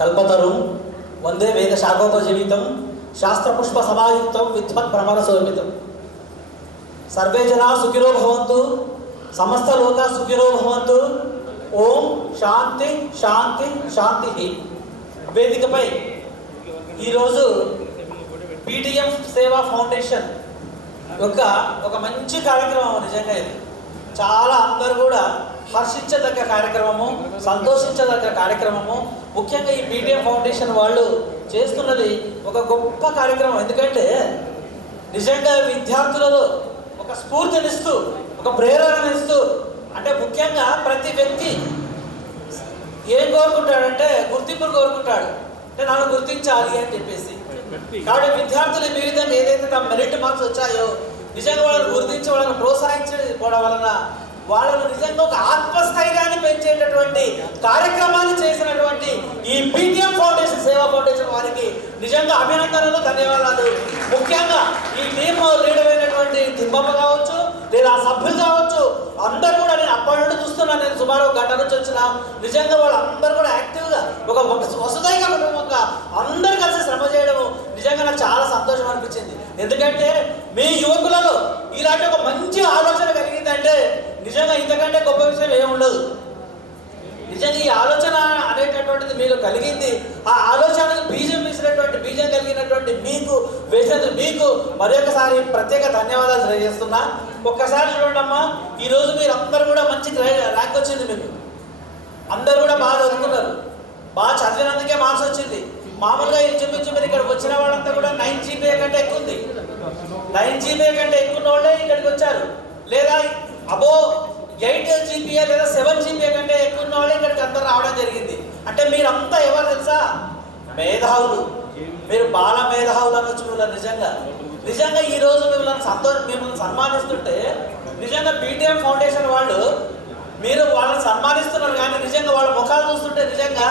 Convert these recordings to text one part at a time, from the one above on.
కల్పతరు వందే వేద శాఖోపజీవితం శాస్త్రపుష్ప సమాయుక్తం విద్వత్ ప్రమాణ శోభితం. సర్వే జనా సుఖినో భవంతు, సమస్త లోకా సుఖినో భవంతు. ఓం శాంతి శాంతి శాంతి. వేదికపై ఈరోజు పీటీఎం సేవా ఫౌండేషన్ యొక్క ఒక మంచి కార్యక్రమం. నిజంగా ఇది చాలా అందరూ కూడా హర్షించదగ్గ కార్యక్రమము, సంతోషించదగ్గ కార్యక్రమము. ముఖ్యంగా ఈ పీటీఎం ఫౌండేషన్ వాళ్ళు చేస్తున్నది ఒక గొప్ప కార్యక్రమం. ఎందుకంటే నిజంగా విద్యార్థులలో ఒక స్ఫూర్తినిస్తూ, ఒక ప్రేరణనిస్తూ, అంటే ముఖ్యంగా ప్రతి వ్యక్తి ఏం కోరుకుంటాడంటే గుర్తింపును కోరుకుంటాడు. అంటే నన్ను గుర్తించాలి అని చెప్పేసి. కాబట్టి విద్యార్థులు ఈ విధంగా ఏదైతే తమ మెరిట్ మార్క్స్ వచ్చాయో నిజంగా వాళ్ళని గుర్తించి వాళ్ళని ప్రోత్సహించడం వలన వాళ్ళను నిజంగా ఒక ఆత్మస్థైర్యాన్ని పెంచేటటువంటి కార్యక్రమాన్ని చేసినటువంటి ఈ పీటీఎం ఫౌండేషన్ సేవా ఫౌండేషన్ వారికి నిజంగా అభినందనలు, ధన్యవాదాలు. ముఖ్యంగా ఈ టీమ్ లీడర్ అయినటువంటి తిమ్మమ్మ కావచ్చు, లేదా సభ్యులు కావచ్చు, అందరూ కూడా నేను అప్పటి నుండి చూస్తున్నాను. నేను సుమారు ఒక గంట నుంచి వచ్చిన నిజంగా వాళ్ళందరూ కూడా యాక్టివ్గా ఒక వసుదైక కుటుంబంగా అందరూ కలిసి శ్రమ చేయడము నిజంగా నాకు చాలా సంతోషం అనిపించింది. ఎందుకంటే మీ యువకులలో ఇలాంటి ఒక మంచి ఆలోచన కలిగిందంటే నిజంగా ఇంతకంటే గొప్ప విషయం ఏముండదు. నిజంగా ఈ ఆలోచన అనేటటువంటిది మీరు కలిగింది. ఆ ఆలోచనకు బీజం వేసినటువంటి, బీజం కలిగినటువంటి మీకు మరొకసారి ప్రత్యేక ధన్యవాదాలు తెలియజేస్తున్నా. ఒక్కసారి చూడండి అమ్మా, ఈరోజు మీరు అందరూ కూడా మంచి ర్యాంక్ వచ్చింది. మీకు అందరూ కూడా బాగా చదువుకున్నారు, బాగా చదివినందుకే మార్క్స్ వచ్చింది. మామూలుగా ఇంచుమించు మీరు ఇక్కడికి వచ్చిన వాళ్ళంతా కూడా 9 GPA కంటే ఎక్కువ ఉంది. 9 GPA కంటే ఎక్కువ వాళ్ళే ఇక్కడికి వచ్చారు. లేదా అబో 8 GPA లేదా 7 GPA కంటే ఎక్కువ ఉన్న వాళ్ళే ఇక్కడికి అందరూ రావడం జరిగింది. అంటే మీరంతా ఎవరు తెలుసా? మేధావులు. మీరు బాల మేధావులు అనొచ్చు. నిజంగా ఈరోజు మిమ్మల్ని సన్మానిస్తుంటే నిజంగా పీటీఎం ఫౌండేషన్ వాళ్ళు మీరు వాళ్ళని సన్మానిస్తున్నారు. కానీ నిజంగా వాళ్ళ ముఖాలు చూస్తుంటే నిజంగా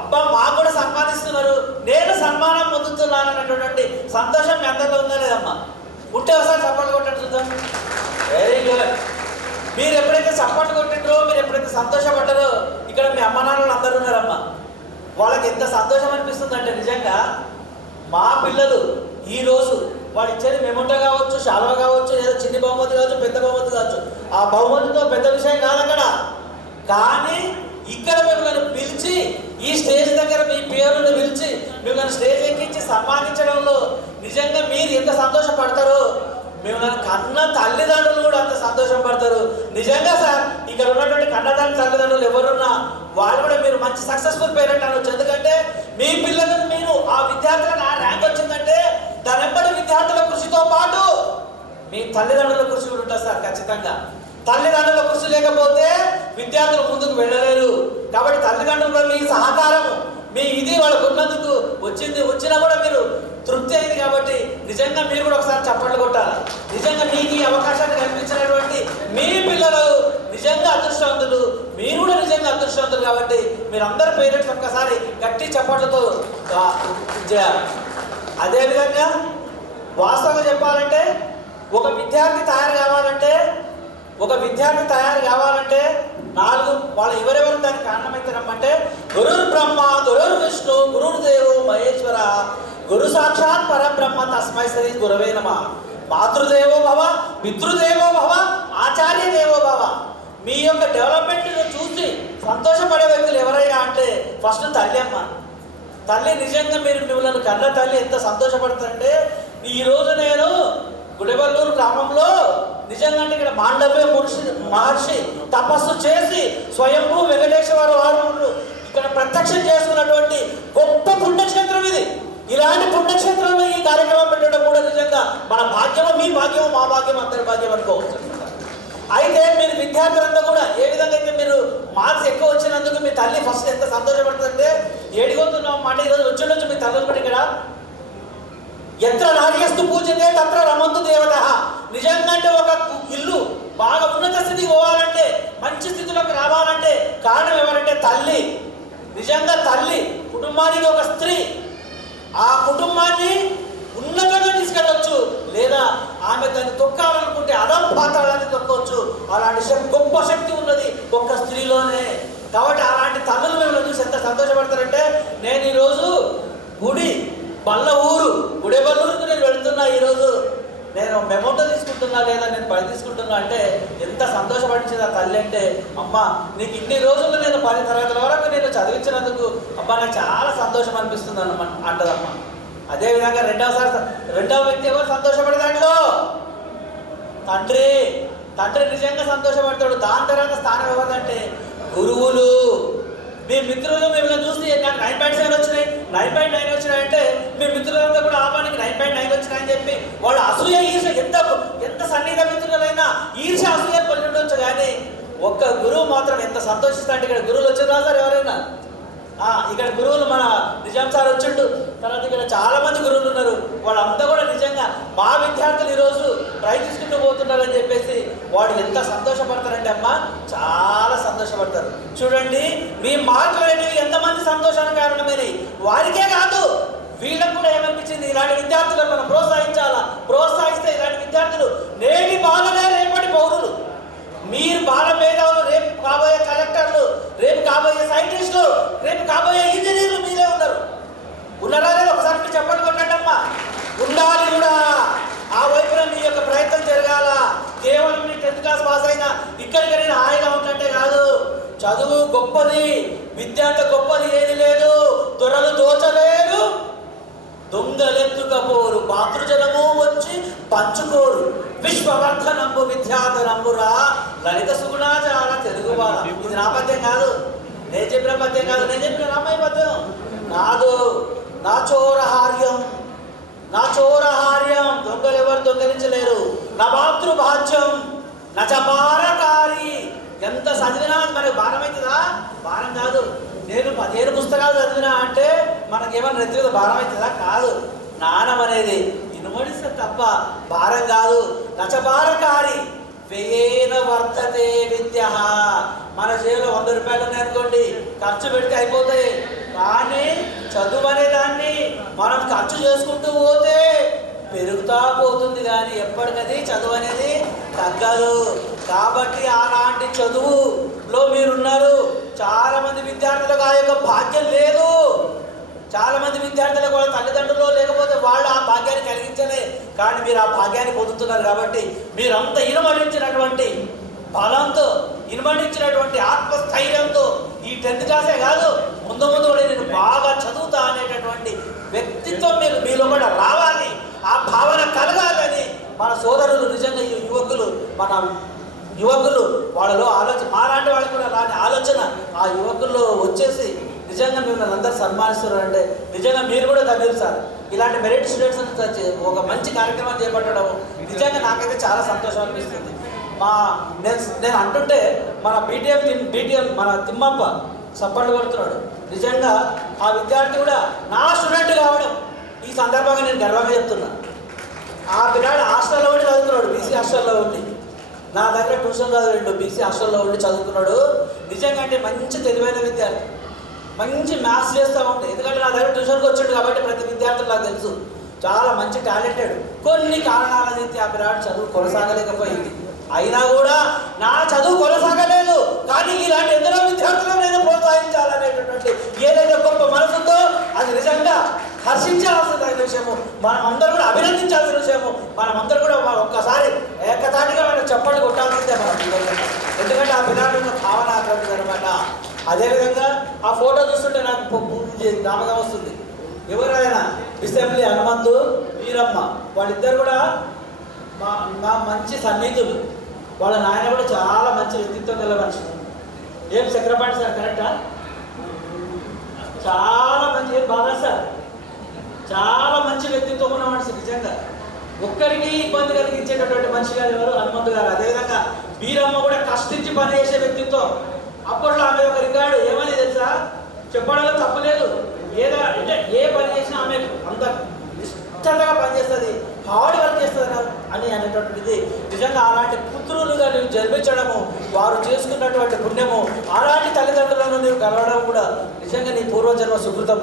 అబ్బా మాకు కూడా సన్మానిస్తున్నారు, నేను సన్మానం పొందుతున్నాను అన్నటువంటి సంతోషం మీ అందరిలో ఉందా లేదమ్మా? ఉంటే ఒకసారి చప్పట్లు కొట్టండి చూద్దాం. Very good. మీరు ఎప్పుడైతే చప్పట్లు కొట్టిండ్రో, మీరు ఎప్పుడైతే సంతోషపడ్డారో ఇక్కడ మీ అమ్మ నాన్నలు అందరూ ఉన్నారమ్మా. వాళ్ళకి ఎంత సంతోషం అనిపిస్తుందంటే నిజంగా మా పిల్లలు ఈరోజు వాళ్ళు ఇచ్చేది మెమోటో కావచ్చు, శాలువా కావచ్చు, లేదా చిన్ని బహుమతి కావచ్చు, పెద్ద బహుమతి కావచ్చు. ఆ బహుమతితో పెద్ద విషయం కాదు అక్కడ. కానీ ఇక్కడ మిమ్మల్ని పిలిచి ఈ స్టేజ్ దగ్గర మీ పేరును పిలిచి మిమ్మల్ని స్టేజ్ ఎక్కించి సన్మానించడంలో నిజంగా మీరు ఎంత సంతోషపడతారో మిమ్మల్ని కన్న తల్లిదండ్రులు కూడా అంత సంతోషపడతారు. నిజంగా సార్ ఇక్కడ ఉన్నటువంటి కన్నదాని తల్లిదండ్రులు ఎవరున్నా వాళ్ళు కూడా మీరు మంచి సక్సెస్ఫుల్ పేరెంట్ అనొచ్చు. ఎందుకంటే మీ పిల్లలను మీరు ఆ విద్యార్థులకు ఆ ర్యాంక్ వచ్చిందంటే దాని వెంబడి విద్యార్థుల కృషితో పాటు మీ తల్లిదండ్రుల కృషి కూడా ఉంటుంది సార్. ఖచ్చితంగా తల్లిదండ్రుల కృషి లేకపోతే విద్యార్థులు ముందుకు వెళ్ళలేరు. కాబట్టి తల్లిదండ్రుల మీ సహకారము, మీ ఇది వాళ్ళకు ఉన్నందుకు వచ్చినా కూడా మీరు తృప్తి అయింది. కాబట్టి నిజంగా మీరు కూడా ఒకసారి చప్పట్లు కొట్టాలి. నిజంగా మీకు ఈ అవకాశాన్ని కల్పించినటువంటి మీ పిల్లలు నిజంగా అదృష్టవంతులు, మీరు కూడా నిజంగా అదృష్టవంతులు. కాబట్టి మీరందరూ పేరెంట్స్ ఒక్కసారి గట్టి చప్పట్లతో చేయాలి. అదేవిధంగా వాస్తవంగా చెప్పాలంటే ఒక విద్యార్థి తయారు కావాలంటే 4 వాళ్ళు ఎవరెవరు దానికి కారణమైతే రమ్మంటే గురుర్ బ్రహ్మ, గురుర్ విష్ణు, గురుర్ దేవో మహేశ్వర, గురు సాక్షాత్ పరబ్రహ్మ తస్మై శ్రీ గురవే నమః. మాతృదేవో భవ, పితృదేవో భవ, ఆచార్య దేవో భవ. మీ యొక్క డెవలప్మెంట్ను చూసి సంతోషపడే వ్యక్తులు ఎవరైనా అంటే ఫస్ట్ తల్లి అమ్మ. తల్లి నిజంగా మిమ్మల్ని కన్న తల్లి ఎంత సంతోషపడుతుందంటే ఈరోజు నేను గుడివల్లూరు గ్రామంలో నిజంగా ఇక్కడ మాండవ్య మహర్షి తపస్సు చేసి స్వయంభూ వెంకటేశ్వర వారు ఇక్కడ ప్రత్యక్షం చేసుకున్నటువంటి గొప్ప పుణ్యక్షేత్రం ఇది. ఇలాంటి పుణ్యక్షేత్రంలో ఈ కార్యక్రమం పెట్టడం కూడా నిజంగా మన భాగ్యము, మీ భాగ్యము, మా భాగ్యం, అందరి భాగ్యం అనుకోవచ్చు. అయితే మీరు విద్యార్థులంతా కూడా ఏ విధంగా అయితే మీరు మార్క్స్ ఎక్కువ వచ్చినందుకు మీ తల్లి ఫస్ట్ ఎంత సంతోషపడుతుందంటే ఏడిగొస్తున్నాం మాట ఈరోజు వచ్చిండొచ్చు మీ తల్లిని కూడా ఇక్కడ. ఎత్ర నార్యస్తు పూజతే తత్ర రమంతు దేవత. నిజంగా అంటే ఒక ఇల్లు బాగా ఉన్నత స్థితికి పోవాలంటే, మంచి స్థితిలోకి రావాలంటే కారణం ఎవరంటే తల్లి. నిజంగా తల్లి కుటుంబానికి ఒక స్త్రీ ఆ కుటుంబాన్ని ఉన్నతంగా తీసుకెళ్ళవచ్చు, లేదా ఆమె దాన్ని తొక్కాలనుకుంటే అదం పాతాళాన్ని తొక్కవచ్చు. అలాంటి గొప్ప శక్తి ఉన్నది ఒక్క స్త్రీలోనే. కాబట్టి అలాంటి తల్లులు మేము చూసి ఎంత సంతోషపడతారంటే నేను బల్ల ఊరు గుడెబల్లూరుకు నేను వెళుతున్నా. ఈరోజు నేను మెమోటో తీసుకుంటున్నా లేదా నేను పని తీసుకుంటున్నా అంటే ఎంత సంతోషపడించింది ఆ తల్లి అంటే, అమ్మ నీకు ఇన్ని రోజులు నేను 10 తరగతుల వరకు నేను చదివించినందుకు అబ్బా నాకు చాలా సంతోషం అనిపిస్తుంది అంటదమ్మ. అదేవిధంగా రెండవ వ్యక్తి ఎవరు సంతోషపడే దాంట్లో తండ్రి. తండ్రి నిజంగా సంతోషపడతాడు. దాని తర్వాత స్థానం ఎవరిదంటే గురువులు. మీ మిత్రులు మిమ్మల్ని చూసి నాకు 9.7 వచ్చినాయి, 9.9 వచ్చినాయి అంటే మీ మిత్రులంతా కూడా ఆపానికి 9.9 వచ్చినాయని చెప్పి వాళ్ళు అసూయ ఈర్ష ఎంత సన్నిహిత మిత్రులైనా ఈర్ష అసూయ పని ఉండొచ్చు, కానీ ఒక్క గురువు మాత్రం ఎంత సంతోషిస్తాడు. ఇక్కడ గురువులు వచ్చిందా సార్ ఎవరైనా? ఇక్కడ గురువులు మన నిజాం సార్ వచ్చిండు, తర్వాత ఇక్కడ చాలా మంది గురువులు ఉన్నారు. వాళ్ళంతా కూడా నిజంగా మా విద్యార్థులు ఈరోజు ప్రైజ్ తీసుకుంటూ పోతున్నారని చెప్పేసి వాడు ఎంత సంతోషపడతారంటే అమ్మ చాలా సంతోషపడతారు. చూడండి మీ మార్కులు అనేవి ఎంతమంది సంతోషానికి కారణమైనవి. వారికే కాదు వీళ్ళకు కూడా ఏమనిపించింది, ఇలాంటి విద్యార్థులను మనం ప్రోత్సహించాలా. ప్రోత్సహిస్తే ఇలాంటి విద్యార్థులు నేటి బాలనే రేపటి పౌరులు. మీరు బాల మేధావులు, రేపు కాబోయే కలెక్టర్లు, రేపు కాబోయే సైంటిస్టులు, రేపు కాబోయే ఇంజనీర్లు మీరే ఉన్నారు. ఉన్నారా లేదా ఒకసారి మీరు చెప్పండి కొట్టండమ్మా. ఉండాలి కూడా. ఆ వైపున మీ యొక్క ప్రయత్నం జరగాల. కేవలం మీ 10th క్లాస్ పాస్ అయినా ఇక్కడికి నేను హాయిగా ఉంటుంటే కాదు. చదువు గొప్పది, విద్య అంత గొప్పది ఏది లేదు. దొరలు దోచలేరు, దొంగలెత్తుకపోరు, పాతృజనము వచ్చి పంచుకోరు. విశ్వవర్ధనంబు విద్యాధనంబురా లలిత సుగుణాచార తెలుగువాడ. ఇది నా పద్యం కాదు, నేను చెప్పిన పద్యం కాదు, నేను చెప్పిన రామయ్య పద్యం కాదు. నా చోరహార్యం, నా చోరహార్యం, దొంగలు ఎవరు దొంగలించలేరు. నా మాతృభాజ్యం నచపారకారి. ఎంత చదివినా మనకు భారం అవుతుందా? భారం కాదు. నేను 15 పుస్తకాలు చదివినా అంటే మనకేమన్నా నెత్తి మీద భారం అవుతుందా? కాదు. జ్ఞానం అనేది ఇనుమడిస్తే తప్ప భారం కాదు. నచపారకారి వ్యయేన వర్ధతే విద్య. మన జేబులో 100 రూపాయలు ఉన్నాయనుకోండి, ఖర్చు పెడితే అయిపోతాయి. కానీ చదువు అనేదాన్ని మనం ఖర్చు చేసుకుంటూ పోతే పెరుగుతా పోతుంది, కానీ ఎప్పటికది చదువు అనేది తగ్గదు. కాబట్టి అలాంటి చదువులో మీరున్నారు. చాలా మంది విద్యార్థులకు ఆ యొక్క భాగ్యం లేదు. చాలా మంది విద్యార్థులకు వాళ్ళ తల్లిదండ్రులు లేకపోతే వాళ్ళు ఆ భాగ్యాన్ని కలిగించలే, కానీ మీరు ఆ భాగ్యాన్ని పొందుతున్నారు. కాబట్టి మీరంతా ఇనుమడించినటువంటి బలంతో, ఇనుమడించినటువంటి ఆత్మస్థైర్యంతో ఈ 10th క్లాసే కాదు, ముందు కూడా నేను బాగా చదువుతా అనేటటువంటి వ్యక్తిత్వం మీరు మీలో కూడా రావాలి. ఆ భావన కలగాలని మన సోదరులు నిజంగా ఈ యువకులు వాళ్ళలో ఆలోచన, మాలాంటి వాళ్ళు కూడా రాని ఆలోచన ఆ యువకుల్లో వచ్చేసి నిజంగా మిమ్మల్ని అందరూ సన్మానిస్తున్నారంటే నిజంగా మీరు కూడా ధన్యులు సార్. ఇలాంటి మెరిట్ స్టూడెంట్స్ ఒక మంచి కార్యక్రమం చేపట్టడం నిజంగా నాకైతే చాలా సంతోషం అనిపిస్తుంది. నేను అంటుంటే మన బీటీఎం మన తిమ్మప్ప సప్పట్లు కొడుతున్నాడు. నిజంగా ఆ విద్యార్థి కూడా నా స్టూడెంట్ కావడం ఈ సందర్భంగా నేను గర్వంగా చెప్తున్నా. ఆ పిల్లాడు హాస్టల్లో ఉండి చదువుతున్నాడు, బీసీ హాస్టల్లో ఉండి. నా దగ్గర ట్యూషన్ చదివాడు, బీసీ హాస్టల్లో ఉండి చదువుతున్నాడు. నిజంగా అంటే మంచి తెలివైన విద్యార్థి, మంచి మ్యాథ్స్ చేస్తూ ఉంటాయి. ఎందుకంటే నా దగ్గర ట్యూషన్కి వచ్చాడు కాబట్టి ప్రతి విద్యార్థులు నాకు తెలుసు, చాలా మంచి టాలెంటెడ్. కొన్ని కారణాల రీతి ఆ పిల్లాడు చదువు కొనసాగలేకపోయింది. అయినా కూడా నా చదువు కొనసాగలేదు, కానీ ఇలాంటి ఎందరో విద్యార్థులను నేను ప్రోత్సహించాలనేటటువంటి ఏదైతే గొప్ప మనసుందో అది నిజంగా హర్షించాల్సిన విషయము, మనమందరూ కూడా అభినందించాల్సిన విషయము. మనమందరూ కూడా ఒక్కసారి ఏకతాటిగా మనం చప్పట్లు కొట్టాల్సిందే మన పిల్లలు. ఎందుకంటే ఆ పిల్లల యొక్క భావన అటువంటిది అనమాట. అదేవిధంగా ఆ ఫోటో చూస్తుంటే నాకు జ్ఞాపకం వస్తుంది. ఎవరైనా అసెంబ్లీ హనుమంతు, వీరమ్మ, వాళ్ళిద్దరు కూడా మా మంచి సన్నిహితులు. వాళ్ళ నాయన కూడా చాలా మంచి వ్యక్తిత్వం గల మనిషి. ఏం చక్రపాణి సార్ కరెక్టా? చాలా మంచి, ఏం బాగా సార్, చాలా మంచి వ్యక్తిత్వం ఉన్న మనిషి. నిజంగా ఒక్కరికి ఇబ్బంది కలిగించేటటువంటి మనిషి గారు ఎవరు? హనుమంతు గారు. అదేవిధంగా వీరమ్మ కూడా కష్టించి పనిచేసే వ్యక్తిత్వం. అప్పట్లో ఆమె ఒక రికార్డు ఏమని తెలుసా? చెప్పడంలో తప్పలేదు. అంటే ఏ పని చేసినా ఆమె అంత నిశ్చంతగా పనిచేస్తుంది, హార్డ్ వర్క్ చేస్తుంది అని అనేటువంటిది. నిజంగా అలాంటి పుత్రులుగా నువ్వు జన్మించడము, వారు చేసుకున్నటువంటి పుణ్యము, అలాంటి తల్లిదండ్రులను నువ్వు కలవడం కూడా నిజంగా నీ పూర్వజన్మ సుకృతం.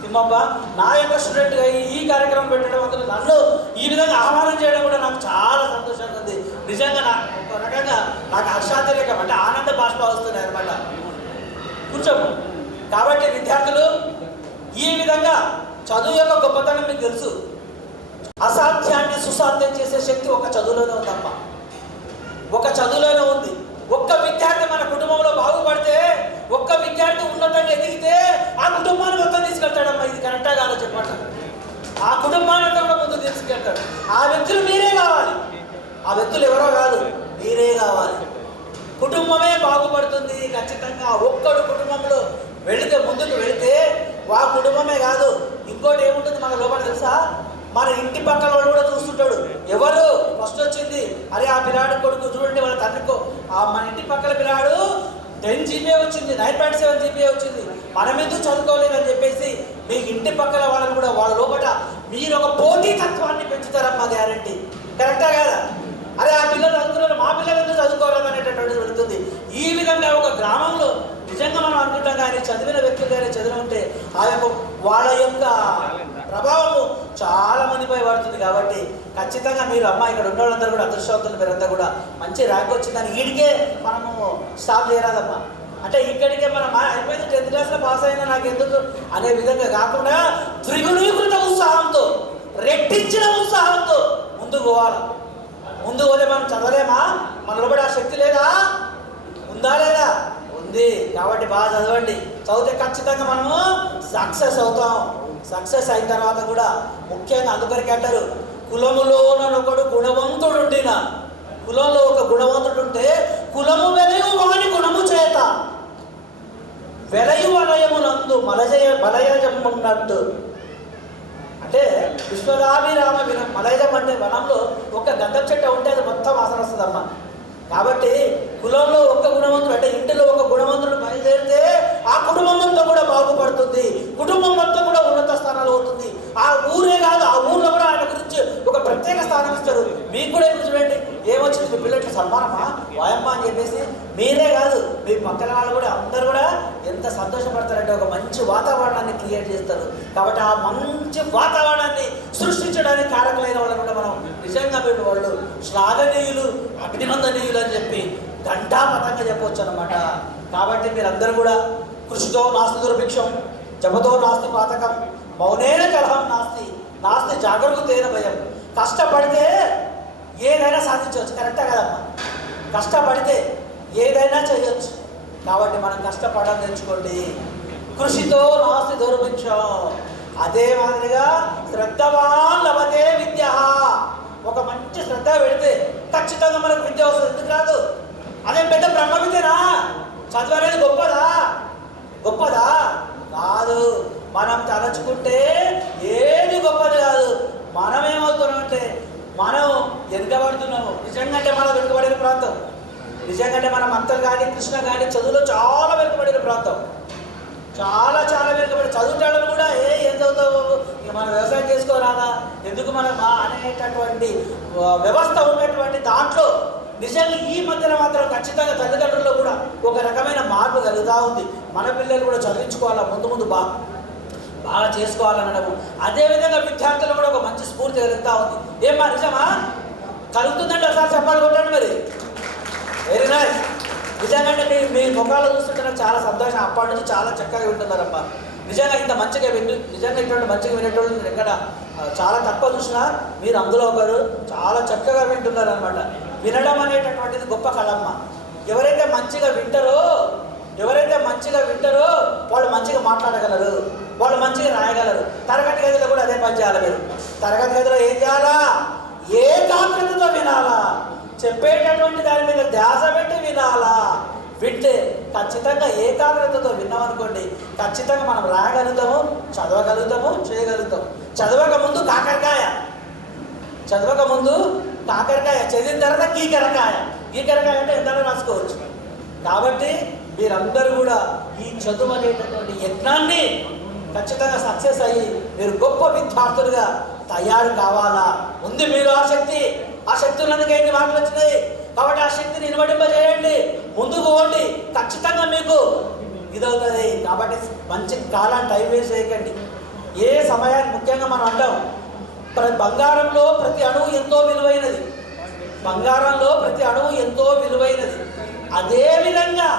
తిమ్మప్ప నా యొక్క స్టూడెంట్గా ఈ కార్యక్రమం పెట్టడం వల్ల నన్ను ఈ విధంగా ఆహ్వానం చేయడం కూడా నాకు చాలా సంతోషంగా ఉంది. నిజంగా ఒక రకంగా నాకు హర్షాతిరేకం అంటే ఆనంద బాష్ప వస్తున్నాయి అనమాట. కూర్చోము. కాబట్టి విద్యార్థులు ఈ విధంగా చదువు యొక్క గొప్పతనం మీకు తెలుసు. అసాధ్యాన్ని సుసాధ్యం చేసే శక్తి ఒక చదువులోనే ఉందమ్మా, ఒక చదువులోనే ఉంది. ఒక్క విద్యార్థి మన కుటుంబంలో బాగుపడితే, ఒక్క విద్యార్థి ఉన్నతంగా ఎదిగితే ఆ కుటుంబాన్ని మొత్తం తీసుకెళ్తాడమ్మా. ఇది కరెక్టా కాదో చెప్పండి. ఆ కుటుంబాన్ని కూడా ముందు తీసుకెళ్తాడు. ఆ వ్యక్తులు మీరే కావాలి, ఆ వ్యక్తులు ఎవరో కాదు, మీరే కావాలి. కుటుంబమే బాగుపడుతుంది ఖచ్చితంగా. ఒక్కడు కుటుంబంలో వెళితే, ముందుకు వెళితే ఆ కుటుంబమే కాదు, ఇంకోటి ఏముంటుంది మన లోపల తెలుసా? మన ఇంటి పక్కన వాడు కూడా చూస్తుంటాడు. ఎవరు ఫస్ట్ వచ్చింది, అరే ఆ పిల్లాడు కొడుకు చూడండి వాళ్ళ తండ్రికో, మన ఇంటి పక్కన పిల్లాడు 10 GPA వచ్చింది, 9.7 GPA వచ్చింది, మనం ఎందుకు చదువుకోలేదని చెప్పేసి మీ ఇంటి పక్కన వాళ్ళని కూడా వాళ్ళ లోపల మీరు ఒక పోటీ తత్వాన్ని పెంచుతారమ్మా, గ్యారంటీ. కరెక్టా కదా? అరే ఆ పిల్లలు చదువుకున్నారు, మా పిల్లలు ఎందుకు చదువుకోవాలి అనేటటువంటిది వెళుతుంది. ఈ విధంగా ఒక గ్రామంలో నిజంగా మనం అనుకుంటాం, కానీ చదివిన వ్యక్తులు కానీ చదివి ఉంటే ఆ యొక్క వాళ్ళ యొక్క ప్రభావము చాలా మందిపై పడుతుంది. కాబట్టి ఖచ్చితంగా మీరు అమ్మ ఇక్కడ ఉన్న వాళ్ళందరూ కూడా అదృష్టవంతులు, మీరంతా కూడా మంచి ర్యాంక్ వచ్చిందని ఈడికే మనము స్టాప్ చేయరాదమ్మా. అంటే ఇక్కడికే మనం అయిపోయింది 10th క్లాస్లో పాస్ అయినా నాకు ఎందుకు అనే విధంగా కాకుండా త్రిగుణీకృత ఉత్సాహంతో, రెట్టించిన ఉత్సాహంతో ముందుకు పోవాలి. ముందుకు పోతే మనం చదవలేమా? మన లోపల ఆ శక్తి లేదా? ఉందా లేదా? ఉంది. కాబట్టి బాగా చదవండి. చదివితే ఖచ్చితంగా మనము సక్సెస్ అవుతాం. సక్సెస్ అయిన తర్వాత కూడా ముఖ్యంగా అందుకరికి అంటారు, కులములోనొకడు గుణవంతుడు ఉండిన, కులంలో ఒక గుణవంతుడు ఉంటే కులము వెలయు వాని గుణము చేత వెలయు వలయమునందు మలయజమున్నట్టు. అంటే విశ్వదాభిరామ వినం. మలయజం అంటే వనంలో ఒక గంధం చెట్టు ఉంటే అది మొత్తం వాసన వస్తుందమ్మా. కాబట్టి కులంలో ఒక్క గుణవంతుడు, అంటే ఇంటిలో ఒక గుణవంతుడు బయలుదేరితే ఆ కుటుంబం మొత్తం కూడా బాగుపడుతుంది, కుటుంబం మొత్తం కూడా ఉన్నత స్థానాలు అవుతుంది. ఆ ఊరే కాదు, ఆ ఊర్లో కూడా ఆయన గురించి ఒక ప్రత్యేక స్థానం ఇస్తారు. మీకు కూడా ఇప్పుడు చూడండి, ఏమొచ్చింది మీ పిల్లలకి సన్మానమా వాయమ్మ అని చెప్పేసి మీరే కాదు, మీ పక్కన వాళ్ళు కూడా అందరూ కూడా ఎంత సంతోషపడతారంటే ఒక మంచి వాతావరణాన్ని క్రియేట్ చేస్తారు. కాబట్టి ఆ మంచి వాతావరణాన్ని సృష్టించడానికి కారకులైన వాళ్ళని కూడా మనం నిజంగా వాళ్ళు శ్లాఘనీయులు, అభినందనీయులు అని చెప్పి ఘంటాపథంగా చెప్పవచ్చు అన్నమాట. కాబట్టి మీరందరూ కూడా కృషితో నాస్తి దుర్భిక్షం, జపతో నాస్తి పాతకం, మౌనేన కలహం నాస్తి, నాస్తి జాగరూకతేన భయం. కష్టపడితే ఏదైనా సాధించవచ్చు. కరెక్టా కదమ్మా? కష్టపడితే ఏదైనా చేయొచ్చు. కాబట్టి మనం కష్టపడడం తెచ్చుకోండి. కృషితో నాస్తి దుర్భిక్షం. అదే మాదిరిగా శ్రద్ధవాన్ లభతే విద్య. ఒక మంచి శ్రద్ధ పెడితే ఖచ్చితంగా మనకు విద్య వస్తుంది. ఎందుకు రాదు? అదే పెద్ద బ్రహ్మ విద్యనా? చదువు అనేది గొప్పదా? గొప్పదా? కాదు. మనం తలచుకుంటే ఏది గొప్పది కాదు. మనం ఏమవుతున్నామంటే మనం వెనుకబడుతున్నాము. నిజంగా మనం వెనుకబడిన ప్రాంతం. నిజంగా మన మంత్రులు కానీ కృష్ణ కానీ చదువులో చాలా వెనుకబడిన ప్రాంతం. చాలా చాలా వెనుకబడి చదువుతాడని కూడా ఏం చదువుతావు, ఇక మనం వ్యవసాయం చేసుకోరాదా, ఎందుకు మనం అనేటటువంటి వ్యవస్థ ఉన్నటువంటి దాంట్లో నిజంగా ఈ మధ్యన మాత్రం ఖచ్చితంగా తల్లిదండ్రుల్లో కూడా ఒక రకమైన మార్పు కలుగుతూ ఉంది. మన పిల్లలు కూడా చదివించుకోవాలా, ముందు ముందు బాగా చేసుకోవాలనడము. అదేవిధంగా విద్యార్థులు కూడా ఒక మంచి స్ఫూర్తి కలుగుతూ ఉంది. ఏమా నిజమా? కలుగుతుందంటే ఒకసారి చెప్పాలి కొట్టండి మరి. Very nice. నిజంగా మీ ముఖాలు చూస్తుంటే నాకు చాలా సంతోషం. అప్పటి నుంచి చాలా చక్కగా వింటున్నారమ్మా. నిజంగా ఇంత మంచిగా నిజంగా ఇటువంటి మంచిగా వినేటోళ్ళు నేను ఎక్కడ చాలా తక్కువ చూసినా మీరు అందులో ఒకరు. చాలా చక్కగా వింటున్నారు అనమాట. వినడం అనేటటువంటిది గొప్ప కళమ్మ. ఎవరైతే మంచిగా వింటారో వాళ్ళు మంచిగా మాట్లాడగలరు, వాళ్ళు మంచిగా రాయగలరు. తరగతి గదిలో కూడా అదే పని చేయాలి. మీరు తరగతి గదిలో ఏం చేయాలా? ఏకాగ్రతతో వినాలా, చెప్పేటటువంటి దాని మీద ధ్యాస పెట్టి వినాలా. వింటే ఖచ్చితంగా ఏకాగ్రతతో విన్నామనుకోండి, ఖచ్చితంగా మనం రాయగలుగుతాము, చదవగలుగుతాము, చేయగలుగుతాము. చదవక ముందు కాకరకాయ, చదివిన తర్వాత గీకరకాయ అంటే ఎంతలో రాసుకోవచ్చు. కాబట్టి మీరందరూ కూడా ఈ చదువు అనేటటువంటి యజ్ఞాన్ని ఖచ్చితంగా సక్సెస్ అయ్యి మీరు గొప్ప విద్యార్థులుగా తయారు కావాలా. ఉంది మీరు ఆ శక్తి ఉన్నందుకు ఎన్ని మాటలు వచ్చినాయి. కాబట్టి ఆ శక్తిని నిలబడింపజేయండి, ముందుకు పోండి. ఖచ్చితంగా మీకు ఇదవుతుంది. కాబట్టి మంచి కాలాన్ని టైం వేస్ట్ చేయకండి. ఏ సమయాన్ని ముఖ్యంగా మనం అంటాం, బంగారంలో ప్రతి అణువు ఎంతో విలువైనది. అదేవిధంగా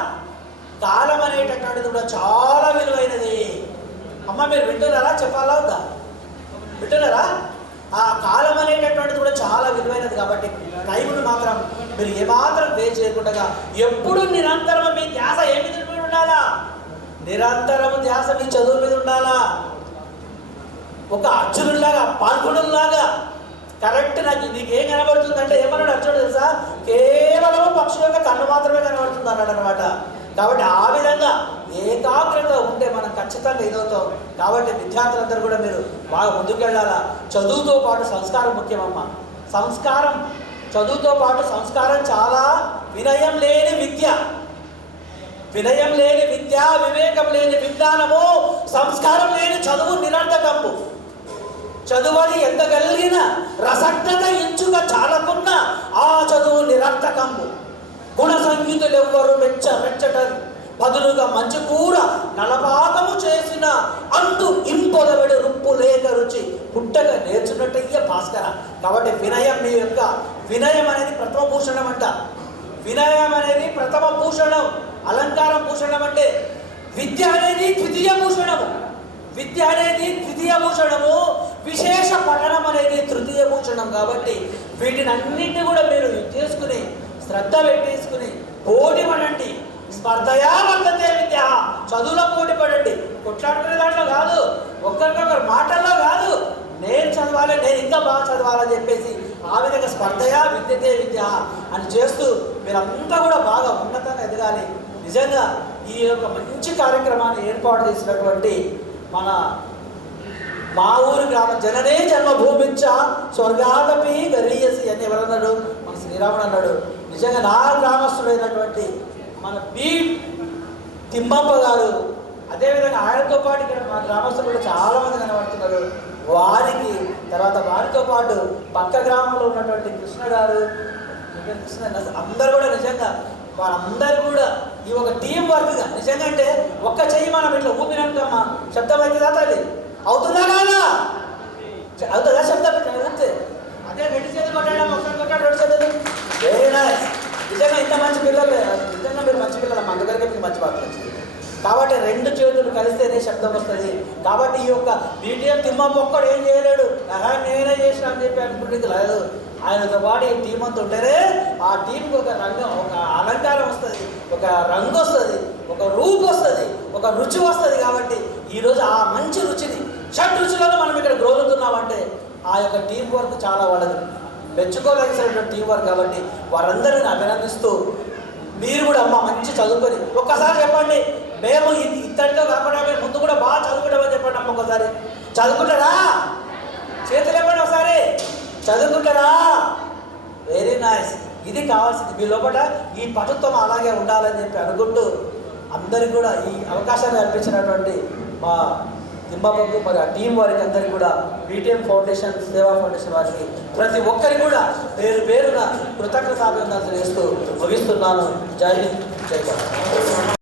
కాలం అనేటటువంటిది కూడా చాలా విలువైనది. అమ్మ అమ్మ మీరు వింటున్నారా, చెప్పాలా వద్దా? వింటున్నారా? ఆ కాలం అనేటటువంటిది కూడా చాలా విలువైనది కాబట్టి టైంను మాత్రం మీరు ఏమాత్రం వేస్ట్ చేయకుండా ఎప్పుడు నిరంతరం మీ ధ్యాస ఏ మీద ఉండాలా? నిరంతరం ధ్యాస మీ చదువు మీద ఉండాలా? ఒక అర్జునుడిలాగా, పాల్గొనులాగా కరెక్ట్. నీకేం కనబడుతుంది అంటే ఏమన్నాడు అర్జునుడు తెలుసా? కేవలం పక్షుల యొక్క కన్ను మాత్రమే కనబడుతుంది అన్నాడు అనమాట. కాబట్టి ఆ విధంగా ఏకాగ్రత ఉంటే మనం ఖచ్చితంగా ఇదవుతాం. కాబట్టి విద్యార్థులందరూ కూడా మీరు బాగా ముందుకెళ్ళాలా. చదువుతో పాటు సంస్కారం ముఖ్యమమ్మ. సంస్కారం, చదువుతో పాటు సంస్కారం చాలా. వినయం లేని విద్య, వినయం లేని విద్య, వివేకం లేని విజ్ఞానము, సంస్కారం లేని చదువు నిరర్థకంపు. చదువని ఎంత కలిగిన రసజ్ఞత ఎంచుక చాలకున్న ఆ చదువు నిరర్థకంపు. గుణ సంగీతులు ఎవ్వరు మెచ్చటరు, బదులుగా మంచి కూర నలపాకము చేసిన అందు ఇంపొదవిడి రుప్పు లేక రుచి పుట్టగా నేర్చున్నట్టయ్య భాస్కర. కాబట్టి వినయం, మీ యొక్క వినయం అనేది ప్రథమ భూషణం అంట. వినయం అనేది ప్రథమ భూషణం. అలంకారం భూషణం అంటే విద్య అనేది ద్వితీయ భూషణము. విద్య అనేది ద్వితీయ భూషణము, విశేష పఠనం అనేది తృతీయ భూషణం. కాబట్టి వీటిని అన్నింటినీ కూడా మీరు చేసుకుని శ్రద్ధ పెట్టేసుకుని పోటీ పడండి. స్పర్ధయా వర్ధతే విద్య, చదువులో పోటీ పడండి. కొట్లాడుకునే దాంట్లో కాదు, ఒక్కరికొకరు మాటల్లో కాదు. నేను చదవాలి, నేను ఇంకా బాగా చదవాలని చెప్పేసి ఆ విధంగా స్పర్ధయా విద్యతే విద్య అని చేస్తూ మీరంతా కూడా బాగా ఉన్నతంగా ఎదగాలి. నిజంగా ఈ యొక్క మంచి కార్యక్రమాన్ని ఏర్పాటు చేసినటువంటి మా ఊరు గ్రామ జననే జన్మభూమించ స్వర్గాదపి గరీయసి అని ఎవరన్నాడు? మన శ్రీరాముడు అన్నాడు. నిజంగా నా గ్రామస్తుడైనటువంటి మన బి తిమ్మప్ప గారు, అదేవిధంగా ఆయనతో పాటు ఇక్కడ మా గ్రామస్తులు కూడా చాలామంది కనబడుతున్నారు. వారికి తర్వాత వారితో పాటు పక్క గ్రామంలో ఉన్నటువంటి కృష్ణ గారు, కృష్ణ, అందరూ కూడా నిజంగా వారందరూ కూడా ఈ ఒక టీం వర్క్గా నిజంగా అంటే ఒక్క చెయ్యి మనం ఇట్లా ఊపినట్టుమ్మా శబ్దం అవుతుందా తల్లి? అవుతుందా కాదా? అవుతుందా శబ్దం ఊపితే? అదే రెండు చేతులు కొట్టడం, ఒకసారి కొట్టాడు, రెండు చేతులు. Very nice. నిజంగా ఇంత మంచి పిల్లలు, నిజంగా మీరు మంచి పిల్లలు, అందుకనే మీకు మంచి బాగా వచ్చింది. కాబట్టి రెండు చేతులు కలిస్తేనే శబ్దం వస్తుంది. కాబట్టి ఈ యొక్క బీటీఎం తిమ్మప్ప ఒక్కడు ఏం చేయలేడు, నేనే చేసిన అని చెప్పి అనుకుంటుంది లేదు. ఆయనతో పాటు ఈ టీం అంతా ఉంటేనే ఆ టీంకి ఒక రంగం, ఒక అలంకారం వస్తుంది, ఒక రంగు వస్తుంది, ఒక రూపు వస్తుంది, ఒక రుచి వస్తుంది. కాబట్టి ఈరోజు ఆ మంచి రుచిని, షడ్ రుచులను మనం ఇక్కడ గ్రోలుతున్నామంటే ఆ యొక్క టీం వర్క్ చాలా వాళ్ళది మెచ్చుకోదగినటువంటి టీం వర్క్. కాబట్టి వారందరిని అభినందిస్తూ మీరు కూడా అమ్మ మంచి చదువుకొని ఒక్కసారి చెప్పండి, మేము ఇద్దరితో కాకుండా మేము ముందు కూడా బాగా చదువుకుంటామని చెప్పండి అమ్మ. ఒక్కసారి చదువుకుంటారా? చేతులు ఇవ్వండి ఒకసారి. చదువుకుంటారా? Very nice. ఇది కావాల్సింది. మీ లోపల ఈ పటుత్వం అలాగే ఉండాలని చెప్పి అనుకుంటూ అందరికీ కూడా ఈ అవకాశాన్ని కల్పించినటువంటి మా తిమ్మప్పకు మరి ఆ టీం వారికి అందరికీ కూడా బీటీఎం ఫౌండేషన్, సేవా ఫౌండేషన్ వారికి ప్రతి ఒక్కరికి కూడా పేరు పేరున కృతజ్ఞతాభివందనలు చేస్తూ ముగిస్తున్నాను. జై హింద్, జై భారత్.